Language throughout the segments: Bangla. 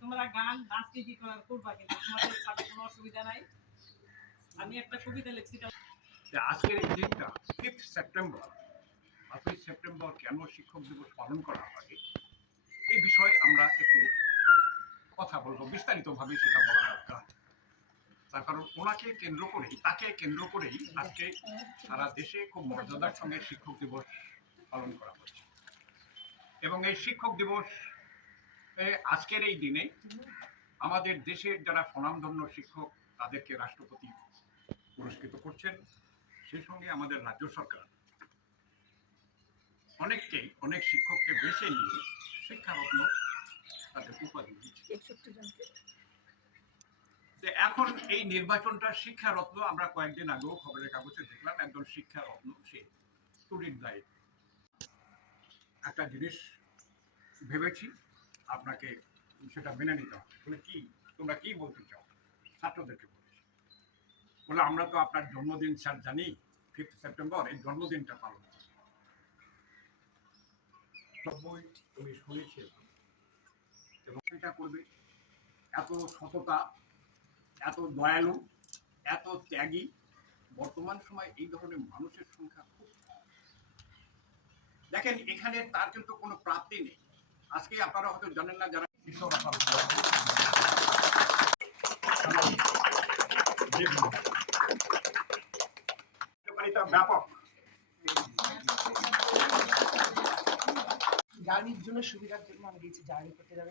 তোমরা গান কি করবা কিন্তু তোমাদের কোনো অসুবিধা নাই আমি একটা কবিতা লিখছি আজকের এই দিনটা ফিফথ সেপ্টেম্বর পাঁচই সেপ্টেম্বর কেন শিক্ষক দিবস পালন করা হয় এই বিষয়ে আমরা একটু কথা বলব, বিস্তারিতভাবে সেটা বলা দরকার তার কারণ ওনাকে কেন্দ্র করেই, তাকে কেন্দ্র করেই আজকে সারা দেশে খুব মর্যাদার সঙ্গে শিক্ষক দিবস পালন করা হচ্ছে। এবং এই শিক্ষক দিবস আজকের এই দিনে আমাদের দেশের যারা স্বনামধন্য শিক্ষক, তাদেরকে রাষ্ট্রপতি পুরস্কৃত করছেন। সেই সঙ্গে আমাদের রাজ্য সরকার অনেককেই অনেক শিক্ষককে বেছে নিয়ে শিক্ষারত্ন তাদের উপাধি দিচ্ছে। যে এখন এই নির্বাচনটা শিক্ষারত্ন, আমরা কয়েকদিন আগেও খবরের কাগজে দেখলাম, একজন শিক্ষারত্ন, সে স্টুডেন্ট দায়ী একটা জিনিস ভেবেছি, আপনাকে সেটা মেনে নিতে হবে। কি, তোমরা কি বলতে চাও? ছাত্রদেরকে বলেছি। বলে, আমরা তো আপনার জন্মদিন, স্যার জানি ফিফথ সেপ্টেম্বর এই জন্মদিনটা পালন। সবই তুমি শুনেছি এবং সেটা করবে। এত সততা এত দয়ালু এত ত্যাগী। বর্তমান সময় এই ধরনের মানুষের সংখ্যা খুব কম। দেখেন এখানে তার কিন্তু কোনো প্রাপ্তি নেই। আজকে আপনারা হয়তো জানেন না যারা আপনার ব্যাপক। জার্নির জন্য সুবিধার জন্য আমি দিয়েছি জার্নি করতে যাবে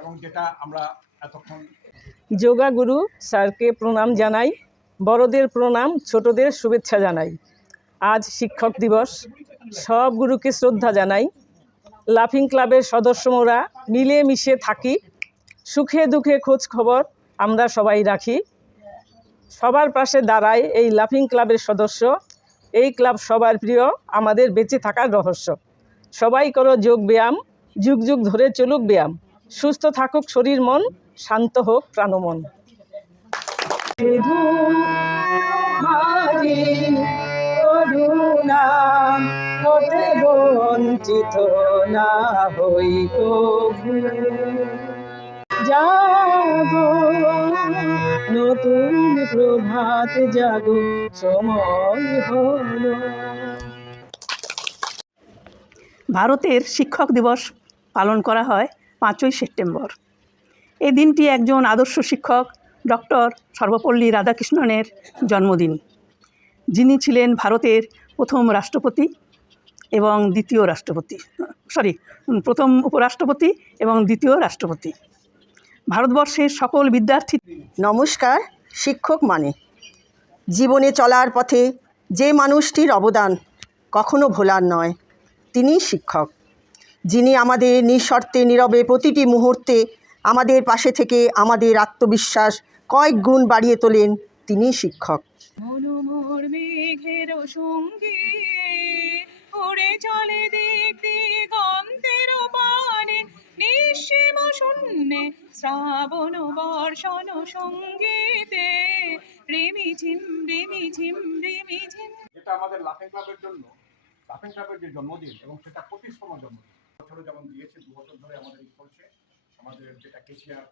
এবং যেটা আমরা এতক্ষণ যোগা গুরু স্যারকে প্রণাম জানাই, বড়দের প্রণাম, ছোটদের শুভেচ্ছা জানাই। আজ শিক্ষক দিবস, সব গুরুকে শ্রদ্ধা জানাই। লাফিং ক্লাবের সদস্যরা মিলে মিশে থাকি, সুখে দুঃখে খোঁজ খবর আমরা সবাই রাখি। সবার পাশে দাঁড়ায় এই লাফিং ক্লাবের সদস্য, এই ক্লাব সবার প্রিয়, আমাদের বেঁচে থাকার রহস্য। সবাই করো যোগ ব্যায়াম, যুগ যুগ ধরে চলুক ব্যায়াম। সুস্থ থাকুক, শরীর মন, শান্ত হোক, প্রাণমন। করুণা হতে বঞ্চিত না হই জাগো নতুন প্রভাত জাগো সময় হলো ভারতের শিক্ষক দিবস পালন করা হয় পাঁচই সেপ্টেম্বর। এই দিনটি একজন আদর্শ শিক্ষক, ডক্টর সর্বপল্লী রাধাকৃষ্ণনের জন্মদিন। যিনি ছিলেন ভারতের প্রথম রাষ্ট্রপতি এবং দ্বিতীয় রাষ্ট্রপতি, সরি, প্রথম উপরাষ্ট্রপতি এবং দ্বিতীয় রাষ্ট্রপতি। ভারতবর্ষের সকল বিদ্যার্থী নমস্কার, শিক্ষক মানে। জীবনে চলার পথে যে মানুষটির অবদান কখনো ভোলার নয় তিনি শিক্ষক। যিনি আমাদের নিঃশর্তে নীরবে প্রতিটি মুহূর্তে আমাদের পাশে থেকে আমাদের আত্মবিশ্বাস কয়েক গুণ বাড়িয়ে তোলেন তিনি শিক্ষক। শূন্যে শ্রাবণ বর্ষণ সঙ্গীতে রিমি ঝিম রিমি ঝিম রিমি ঝিম। যেটা আমাদের লাফিং ক্লাবের জন্য লাফিং ক্লাবের যে জন্মদিন এবং সেটা পঁচিশতম জন্মদিন। বছরে যেমন দিয়েছে দু বছর ধরে আমাদের ই চলছে আমাদের যেটা কেসিআর